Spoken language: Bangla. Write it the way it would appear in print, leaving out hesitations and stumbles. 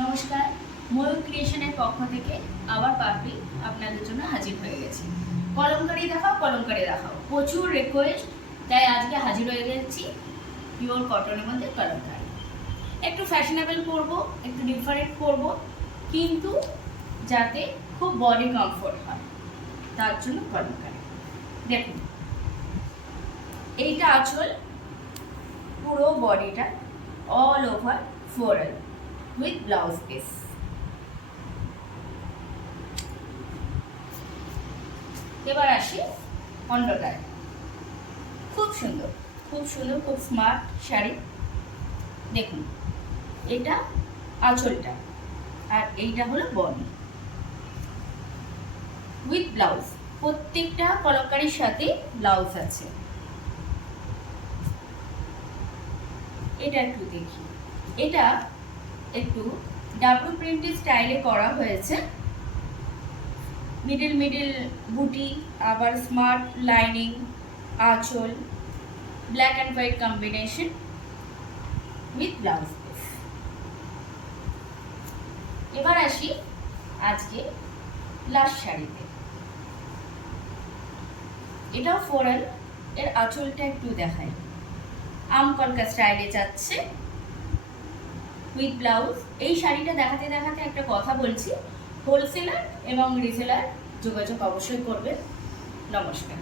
নমস্কার, ময়ূর ক্রিয়েশনের পক্ষ থেকে আবার পাপড়ি আপনাদের জন্য হাজির হয়ে গেছি। কলমকারি দেখাও প্রচুর রিকোয়েস্ট, তাই আজকে হাজির হয়ে গেছি পিওর কটনের মধ্যে কলমকারি। একটু ফ্যাশনেবল করব, একটু ডিফারেন্ট করব, কিন্তু যাতে খুব বডি কমফোর্ট হয়, তার জন্য কলমকারি। দেখুন, এইটা আঁচল, পুরো বডিটা all over floral with blouse piece. এবার আসি অন্ডরটায়। খুব সুন্দর, খুব স্মার্ট শাড়ি। দেখুন, এটা আঁচলটা আর এইটা হলো বডি উইথ ব্লাউজ। প্রত্যেকটা কলমকারির সাথে ব্লাউজ আছে। এটা একটু দেখি, এটা একটু ডাবল প্রিন্টেড স্টাইলে করা হয়েছে। মিডিল বুটি, আবার স্মার্ট লাইনিং, আঁচল, black and white combination with blouse piece. এবার আসি আজকে লাস্ট শাড়িতে। এটাও ফোরাল, এর আঁচলটা একটু দেখাই। আম কলকা স্টাইলে যাচ্ছে উইথ ব্লাউজ। এই শাড়িটা দেখাতে একটা কথা বলছি, হোলসেলার এবং রিসেলার যোগাযোগ অবশ্যই করবেন। নমস্কার।